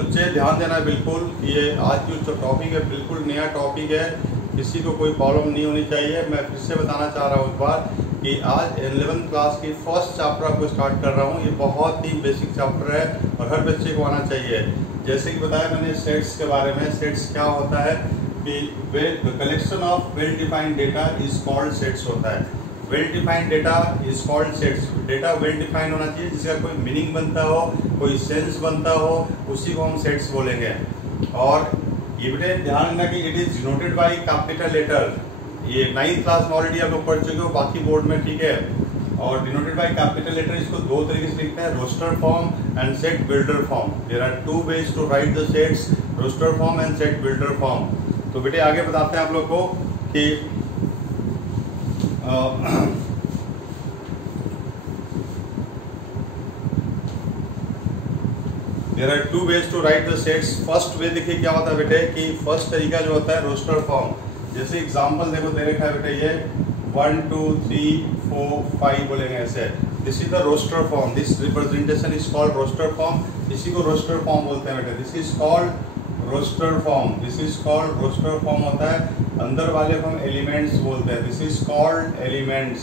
बच्चे ध्यान देना बिल्कुल, ये आज की जो टॉपिक है बिल्कुल नया टॉपिक है, किसी को कोई प्रॉब्लम नहीं होनी चाहिए। मैं फिर से बताना चाह रहा हूँ एक बार कि आज 11th क्लास की फर्स्ट चैप्टर आपको स्टार्ट कर रहा हूँ। ये बहुत ही बेसिक चैप्टर है और हर बच्चे को आना चाहिए। जैसे कि बताया मैंने सेट्स के बारे में, सेट्स क्या होता है कि collection of well defined data is called sets होता है। Well defined data is called sets. Data well defined होना चाहिए, जिसका कोई मीनिंग बनता हो, कोई सेंस बनता हो, उसी को हम सेट्स बोलेंगे। और ये बेटे ध्यान रखना कि it is denoted by capital letter. ये 9th क्लास में ऑलरेडी आप लोग पढ़ चुके हो, बाकी बोर्ड में, ठीक है। और डिनोटेड बाय कैपिटल लेटर इसको दो तरीके से लिखते हैं, roster form and set builder form. There are two ways to write the sets, roster form and set builder form. तो बेटे आगे बताते हैं आप लोग को कि there are two ways to write the sets. First way देखिए क्या होता है बेटे कि फर्स्ट तरीका जो होता है रोस्टर फॉर्म। जैसे एग्जांपल देखो दे रखा है बेटे, ये 1 2 3 4 5 बोलेंगे ऐसे। This is the roster form, this representation is called roster form. इसी को रोस्टर फॉर्म बोलते हैं बेटे। This is called roster form, this is called roster form होता है। अंदर वाले को हम एलिमेंट्स बोलते हैं, this is called elements,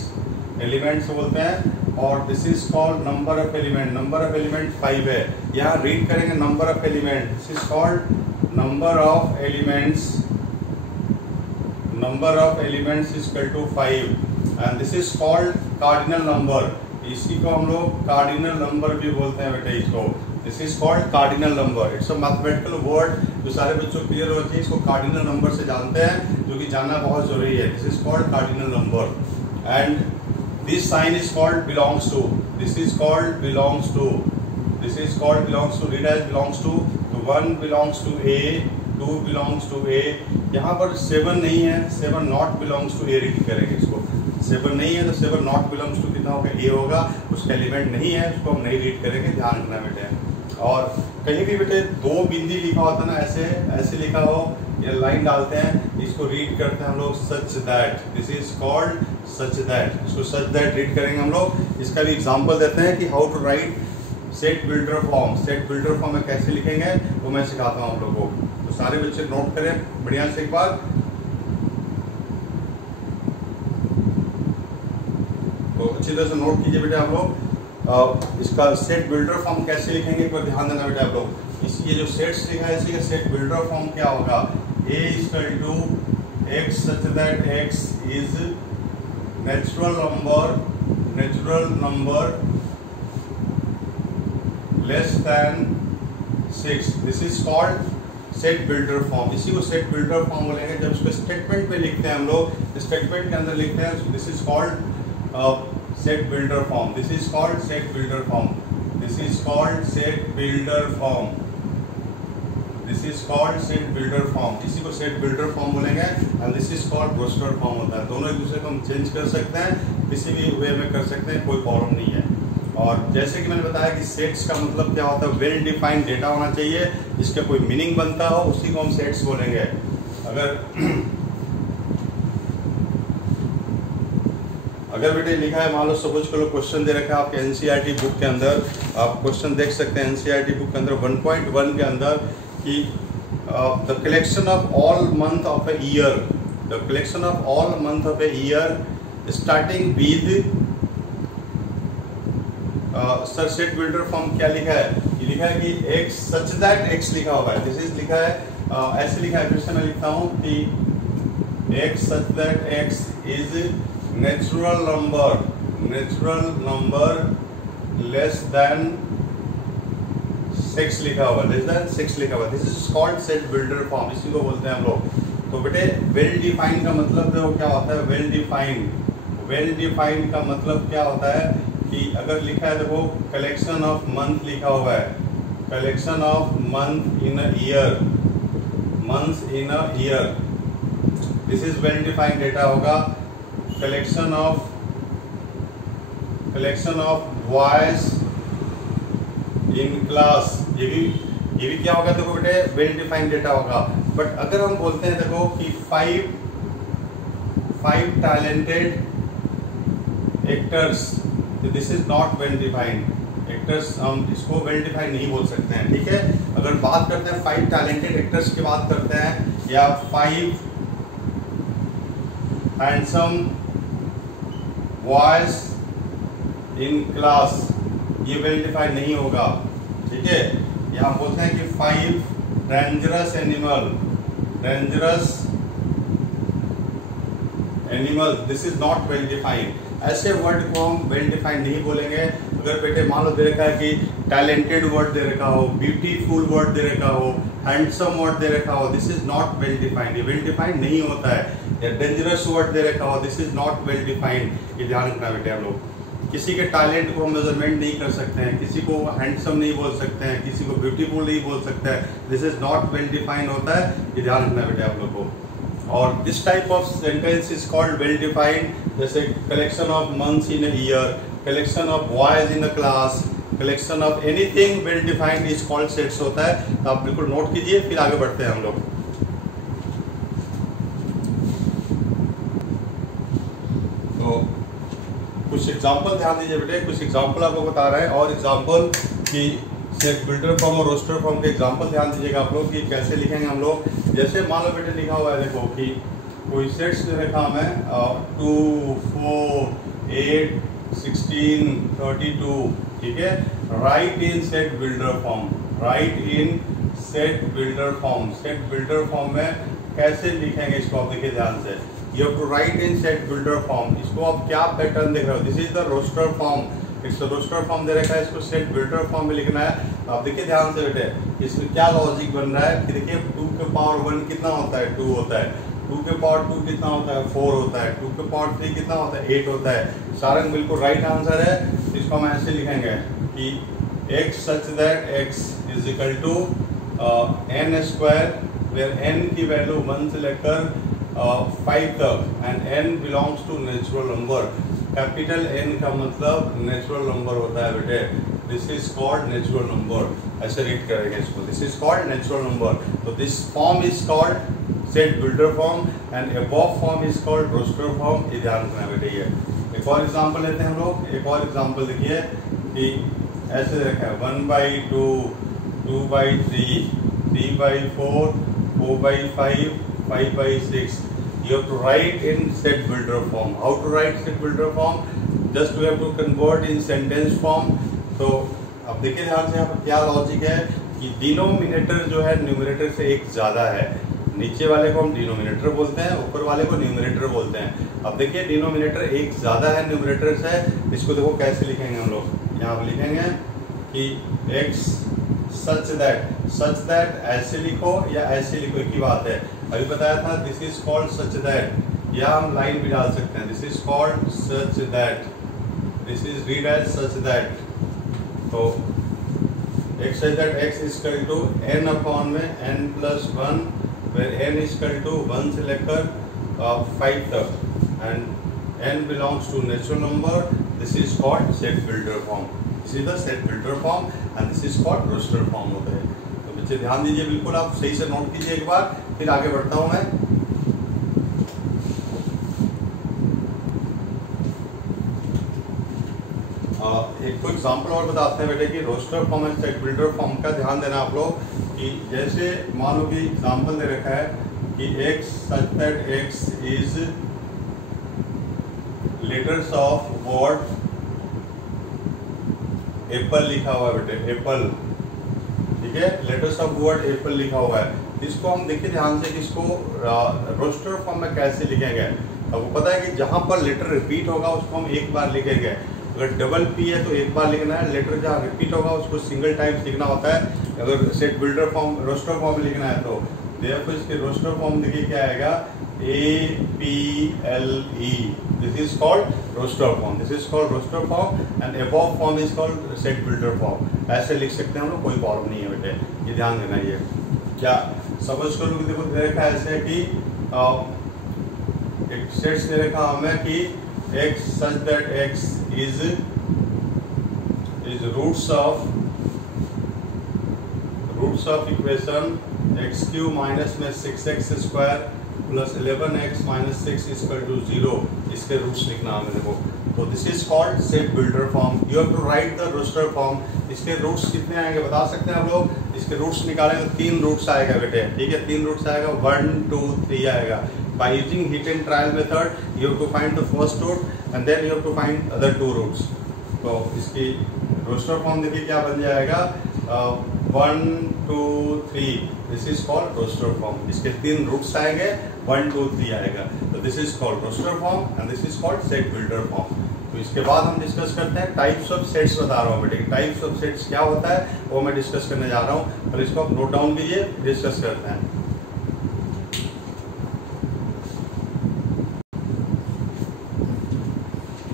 elements बोलते हैं। और this is called number of element, number of element 5 है। यहाँ रीड करेंगे number of element, this is called number of elements, number of elements is equal to 5 and this is called cardinal number. इसी को हम लोग cardinal number भी बोलते हैं बेटे इसको। This is called cardinal number. It's a mathematical word जो सारे बच्चों को क्लियर होना चाहिए। इसको कार्डिनल नंबर से जानते हैं, जो कि जानना बहुत जरूरी है। This is called cardinal number and this sign is called belongs to, this is called belongs to, this is called belongs to. Read as belongs to. तो 1 belongs to A, 2 belongs to A. यहाँ पर 7 नहीं है, 7 not belongs to A read करेंगे इसको। 7 नहीं है तो 7 नॉट बिलोंग्स टू कितना होगा, ए होगा। उसका एलिमेंट नहीं है, उसको हम नहीं रीड करेंगे, ध्यान रखना बेटे। और कहीं भी बेटे 2 बिंदी लिखा होता है ना, ऐसे ऐसे लिखा हो, ये लाइन डालते हैं, इसको रीड करते हैं हम लोग सच that. This is called such that. इसको सच दैट रीड करेंगे हम लोग। इसका भी एग्जांपल देते हैं कि how to write set builder form. Set builder form में कैसे लिखेंगे वो मैं सिखाता हूँ आप लोगों को। तो सारे बच्चे नोट करें बढ़िया से एक बार। तो अच्छी तरह से नोट कीजिए बेटे आप लोग। इसका सेट बिल्डर फॉर्म कैसे लिखेंगे एक बार ध्यान देना बेटे आप लोग। इसकी जो सेट्स लिखा है, इसी का सेट बिल्डर फॉर्म क्या होगा, A equal to X such that X is natural number less than 6। This is called set builder form. इसी को सेट बिल्डर फॉर्म बोलेंगे। जब इसको स्टेटमेंट में लिखते हैं हम लोग, स्टेटमेंट के अंदर लिखते हैं, this is called set builder form. This is called set builder form. This is called set builder form. This is called set builder form. इसी को set builder form बोलेंगे and this is called roster form होता है। दोनों एक दूसरे को हम चेंज कर सकते हैं, किसी भी वे में कर सकते हैं, कोई प्रॉब्लम नहीं है। और जैसे कि मैंने बताया कि सेट्स का मतलब क्या होता है, वेल डिफाइंड डेटा होना चाहिए, जिसका कोई मीनिंग बनता हो, उसी को हम सेट्स बोलेंगे। अगर बेटे लिखा है, मान लो सपोज करो क्वेश्चन दे रखा है आपके एनसीईआरटी बुक के अंदर, आप क्वेश्चन देख सकते हैं एनसीईआरटी बुक के अंदर 1.1 के अंदर कि the collection of all month of a year, the collection of all month of a year starting with sir set builder form क्या लिखा है, ये लिखा है कि एक्स सच दैट एक्स लिखा हुआ है। दिस इज लिखा है ऐसे लिखा है, फिर से मैं लिखता हूँ कि x such that X is natural number less than 6 लिखा हुआ, लेस देन 6 लिखा हुआ। This is called set builder form, इसी को बोलते हैं हम लोग। तो बेटे वेल डिफाइंड का मतलब देखो क्या होता है, वेल डिफाइंड का मतलब क्या होता है कि अगर लिखा है देखो कलेक्शन ऑफ मंथ लिखा हुआ है, collection of month in a year, months in a year, this is well defined data होगा। Collection of boys in class, ये भी क्या होगा देखो बेटे वेल डिफाइंड डेटा होगा। बट अगर हम बोलते हैं देखो कि 5 talented actors, this is not well defined. Actors हम इसको वेल डिफाइंड नहीं बोल सकते हैं, ठीक है। अगर बात करते हैं 5 टैलेंटेड एक्टर्स की बात करते हैं या 5 हैंडसम बॉयज इन क्लास, ये वेल डिफाइंड नहीं होगा, ठीक है। यहाँ बोलते हैं कि 5 dangerous animal, this is not well defined. ऐसे वर्ड को हम वेल डिफाइंड नहीं बोलेंगे। अगर बेटे मान लो दे रखा है कि टैलेंटेड वर्ड दे रखा हो, ब्यूटीफुल वर्ड दे रखा हो, हैंडसम वर्ड दे रखा हो, this is not well defined, ये वेल डिफाइंड नहीं होता है। या डेंजरस वर्ड दे रखा हो, this is not well defined, ये ध्यान रखना बेटे आप लोग। किसी के टैलेंट को हम मेजरमेंट नहीं कर सकते हैं, किसी को हैंडसम नहीं बोल सकते हैं, किसी को ब्यूटीफुल नहीं बोल सकते हैं, this is not well defined होता है, ये ध्यान रखना बेटे आप लोग को। और this type of sentence is called well defined, जैसे collection of months in a year, collection of boys in a class, collection of anything well defined is called sets होता है। तो आप बिल्कुल नोट कीजिए, फिर आगे बढ़ते हैं हम लोग। तो कुछ एग्जाम्पल ध्यान दीजिए बेटे, कुछ एग्जाम्पल आपको बता रहे हैं और एग्जाम्पल की सेट बिल्डर फॉर्म और रोस्टर फॉर्म के एग्जाम्पल ध्यान दीजिएगा आप लोग कि कैसे लिखेंगे हम लोग। जैसे मान लो बेटे लिखा हुआ है, देखो कि कोई सेट्स दे रखा हमें 2, 4, 8, 16, 32, ठीक है। Right in set builder form, right in set builder form. Set builder form में कैसे लिखेंगे इसको आप देखिए ध्यान से। You have to write in set builder form. इसको आप क्या पैटर्न देख रहे हो, this is the roster form, it's roster form दे रखा है, इसको सेट बिल्डर फॉर्म में लिखना है। आप देखिए ध्यान से बेटे, इसमें क्या लॉजिक बन रहा है कि देखिए 2 के पावर 1 कितना होता है, 2 होता है, 2 के पावर 2 कितना होता है, 4 होता है, 2 के पावर 3 कितना होता है, 8 होता है। सारा बिल्कुल राइट आंसर है। इसको हम ऐसे लिखेंगे कि x such that x is equal to n square, where n की वैल्यू 1 से लेकर 5 तक, and n belongs to natural number. Capital N का मतलब नेचुरल नंबर होता है बेटे, this is called natural number, ऐसे रीड करेंगे इसको, this is called natural number. तो this form is called set builder form and above form is called roster form, ये ध्यान रखना बेटे। ये एक और एग्जांपल लेते हैं हम लोग। एक और एग्जांपल देखिए कि ऐसे रखा है 1/2, 2/3, 3/4, 4/5, 5/6। You have to write in set builder form. How to write set builder form? Just we have to convert in sentence form. तो अब देखिए ध्यान से यहाँ पर क्या लॉजिक है कि डिनोमिनेटर जो है न्यूमरेटर से एक ज्यादा है। नीचे वाले को हम डिनोमिनेटर बोलते हैं, ऊपर वाले को न्यूमरेटर बोलते हैं। अब देखिए डिनोमिनेटर एक ज्यादा है न्यूमरेटर से, इसको देखो कैसे लिखेंगे हम लोग। यहाँ पर लिखेंगे कि x सच दैट ऐसे लिखो या ऐसे लिखो, एक ही बात है। अभी बताया था this is called such that, या हम लाइन भी डाल सकते हैं, this is called such that, this is read as such that. तो x such that x is equal to n upon में n+1, where n is equal to 1 से लेकर 5 तक, and n belongs to natural number, this is called set builder form. This is the set builder form and this is called roster form होता है। तो बच्चे ध्यान दीजिए, बिल्कुल आप सही से नोट कीजिए एक बार, फिर आगे बढ़ता हूं मैं। एक तो एग्जांपल और बताते हैं बेटे कि roster form and set builder form का ध्यान देना आप लोग कि जैसे मान लो कि एग्जांपल दे रखा है कि x such that x is letters of word Apple लिखा हुआ है बेटे, एप्पल, ठीक है, लेटर्स ऑफ वर्ड एप्पल लिखा हुआ है। इसको हम देखिए ध्यान से कि इसको रोस्टर फॉर्म में कैसे लिखेंगे। अब वो पता है कि जहां पर लेटर रिपीट होगा उसको हम एक बार लिखेंगे। अगर डबल पी है तो एक बार लिखना है, लेटर जहाँ रिपीट होगा उसको सिंगल टाइम्स लिखना होता है। अगर set builder form roster form में लिखना है तो देखो इसके रोस्टर फॉर्म देखिए क्या आएगा, APLE, this is called roster form, this is called roster form and above form is called set builder form. ऐसे लिख सकते हैं हम लोग, कोई प्रॉब्लम नहीं है बेटे, ये ध्यान देना। ये क्या समझ कर लोग देखो दे रखा है ऐसे कि एक सेट्स दे रखा हमें कि x such that x is roots of equation x cube minus में 6x square plus 11x minus 6 equal to 0, इसके रूट्स लिखना हमें देखो। तो this is called set builder form. You have to write the roster form. इसके roots कितने आएंगे बता सकते हैं आप लोग? इसके रूट्स निकालें तो 3 रूट्स आएगा बेटे, ठीक है, 3 रूट्स आएगा, 1 2 3 आएगा। By using hit and trial method, you have to find the first root and then you have to find other 2 roots. तो इसकी रोस्टर फॉर्म देखिए क्या बन जाएगा, 1 2 3, this is called roster form. इसके 3 रूट्स आएंगे, 1 2 3 आएगा, तो this is called roster form and this is called set builder form. तो इसके बाद हम डिस्कस करते हैं टाइप्स ऑफ सेट्स। बता रहा हूँ बेटे टाइप्स ऑफ सेट्स क्या होता है वो मैं डिस्कस करने जा रहा हूँ, और इसको आप नोट डाउन कीजिए, डिस्कस करते हैं।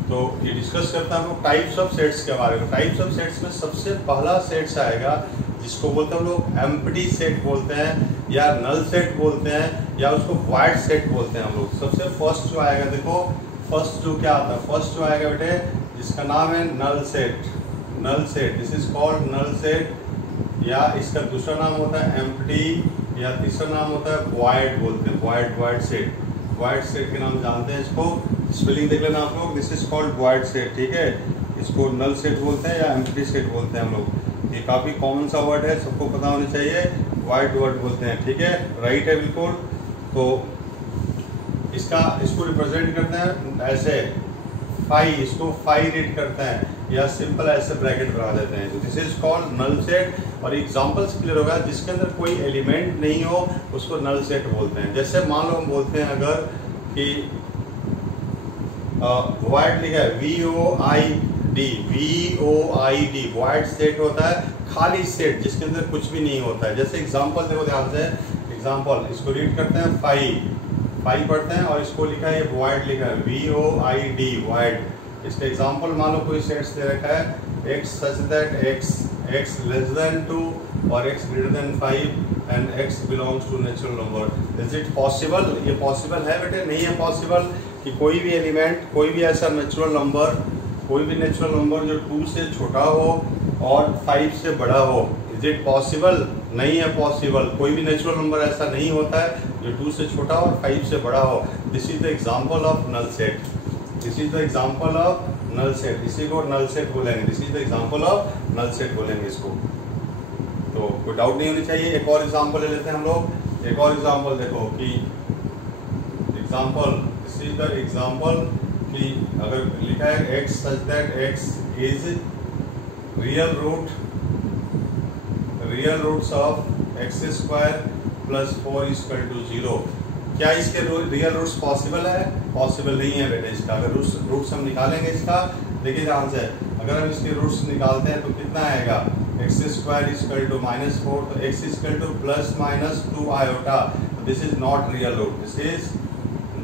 तो ये डिस्कस करता हूँ टाइप्स ऑफ सेट्स के बारे में। टाइप्स ऑफ सेट्स में सबसे पहला सेट्स आएगा जिसको बोलते हैं हम लोग एम्प्टी सेट बोलते हैं, या नल सेट बोलते हैं, या उसको वाइड सेट बोलते हैं हम लोग। सबसे फर्स्ट जो आएगा देखो, फर्स्ट जो क्या आता है, फर्स्ट जो आएगा बेटे जिसका नाम है null set. Null set, this is called null set, या इसका दूसरा नाम होता है एम्प्टी, या तीसरा नाम होता है वाइड बोलते हैं, वाइड सेट। वाइड सेट के नाम जानते हैं, इसको स्पेलिंग देख लेना आप लोग, this is called wide set, ठीक है। इसको नल सेट बोलते हैं या एम्प्टी सेट बोलते हैं हम लोग। ये काफी कॉमन सा वर्ड है, सबको पता होना चाहिए, वाइड वर्ड बोलते हैं, ठीक है, राइट है बिल्कुल। तो इसको रिप्रेजेंट करते हैं ऐसे फाई, इसको फाई रीड करते हैं, या सिंपल ऐसे ब्रैकेट बना देते हैं। This is called null set. और एग्जांपल्स क्लियर होगा, जिसके अंदर कोई एलिमेंट नहीं हो उसको नल सेट बोलते हैं। जैसे मान लो हम बोलते हैं अगर कि वाइड लिखा है VOID, वाइड सेट होता है खाली सेट जिसके अंदर कुछ भी नहीं होता है। जैसे एग्जांपल देखो ध्यान से, एग्जांपल इसको रीड करते हैं, फाई पढ़ते हैं, और इसको लिखा है वाइड, लिखा है VOID, वाइड। इसका एग्जांपल मान लो कोई सेट्स दे रखा है, x such that x less than 2 और x greater than 5 and x belongs to natural number. Is it possible? ये पॉसिबल है बेटे? नहीं है पॉसिबल कि कोई भी एलिमेंट, कोई भी ऐसा नेचुरल नंबर, कोई भी नेचुरल नंबर जो 2 से छोटा हो और 5 से बड़ा हो। Is it possible? नहीं है पॉसिबल। कोई भी नेचुरल नंबर ऐसा नहीं होता है जो 2 से छोटा और 5 से बड़ा हो। This is the example of null set, this is the example of null set, इसी को नल सेट बोलेंगे, this is the example of null set बोलेंगे इसको। तो कोई डाउट नहीं होनी चाहिए। एक और एग्जाम्पल ले लेते हैं हम लोग। एक और एग्जाम्पल देखो कि example, this is the example कि अगर लिखा है x such that x is real roots of x square plus 4 is equal to 0। क्या इसके रियल रूट्स पॉसिबल है? पॉसिबल नहीं है बेटे इसका। अगर रूट्स हम निकालेंगे इसका, देखिए ध्यान से, अगर हम इसके रूट्स निकालते हैं तो कितना आएगा, एक्स स्क्वायर इक्वल टू -4, तो x equal to plus minus 2 iota. This is not real root, this is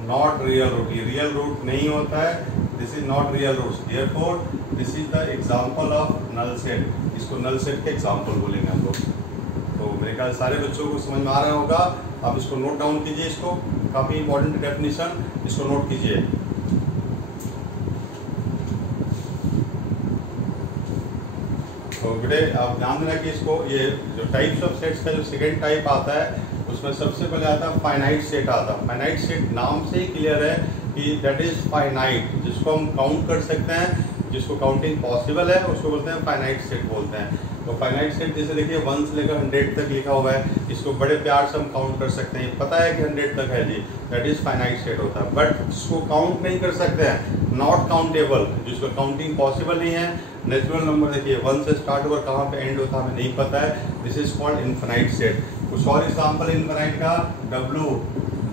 not real root, ये रियल रूट नहीं होता है, this is not real root. Therefore this is the example of null set. इसको null set के example बोलेंगे हम लोग। तो मेरे ख्याल सारे बच्चों को समझ में आ रहा होगा। आप इसको नोट डाउन कीजिए, इसको काफी इंपॉर्टेंट डेफिनेशन, इसको नोट कीजिए। तो बेटे आप ध्यान देना कि इसको, ये जो टाइप्स ऑफ सेट्स का जो सेकंड टाइप आता है उसमें सबसे पहले आता है फाइनाइट सेट आता है। फाइनाइट सेट नाम से ही क्लियर है कि दैट इज फाइनाइट, जिसको हम काउंट कर सकते हैं, जिसको काउंटिंग पॉसिबल है, उसको बोलते हैं फाइनाइट सेट बोलते हैं। तो फाइनाइट सेट जैसे देखिए 1 से लेकर 100 तक लिखा हुआ है, इसको बड़े प्यार से हम काउंट कर सकते हैं, पता है कि 100 तक है जी, दैट इज फाइनाइट सेट होता है। बट इसको काउंट नहीं कर सकते हैं, नॉट काउंटेबल, जिसको काउंटिंग पॉसिबल नहीं है। नेचुरल नंबर देखिए 1 से स्टार्ट होकर कहाँ पे एंड होता है हमें नहीं पता है, this is called infinite set. कुछ और एग्जांपल इनफाइनाइट का, W,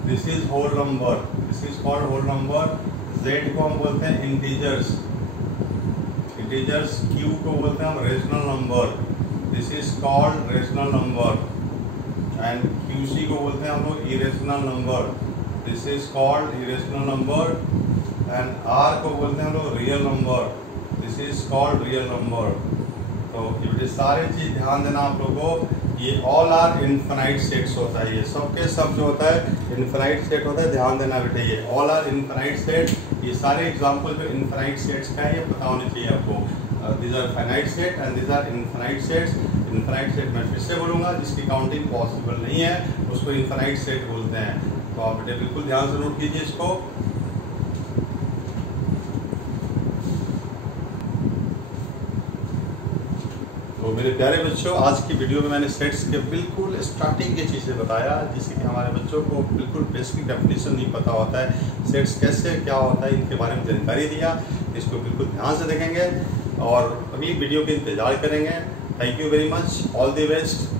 this is whole number, this is called whole number. Z को हम बोलते हैं इंटीजर्स, Q को बोलते हैं हम rational number, this is called rational number. And QC को बोलते हैं हम लोग irrational number, this is called irrational number. And R को बोलते हैं हम लोग real number, this is called real number. तो ये सारे चीज ध्यान देना आप लोगों को, ये ऑल आर इनफाइनाइट सेट्स होता है, ये सबके सब जो होता है इनफाइनाइट सेट होता है, ध्यान देना बेटे, ये ऑल आर इनफाइनाइट सेट। ये सारे एग्जांपल जो इनफाइनाइट सेट्स का है ये पता होना चाहिए आपको। These are finite set and these are infinite sets. Infinite set मैं फिर से बोलूंगा, जिसकी काउंटिंग पॉसिबल नहीं है उसको इनफाइनाइट सेट बोलते हैं। तो आप बेटे बिल्कुल ध्यान से नोट कीजिए इसको। तो मेरे प्यारे बच्चों, आज की वीडियो में मैंने सेट्स के बिल्कुल स्टार्टिंग की चीज़ें बताया, जिससे कि हमारे बच्चों को बिल्कुल बेसिक डेफिनेशन नहीं पता होता है, सेट्स कैसे क्या होता है इनके बारे में जानकारी दिया। इसको बिल्कुल ध्यान से देखेंगे और अगली वीडियो के इंतजार करेंगे। Thank you very much, all the best.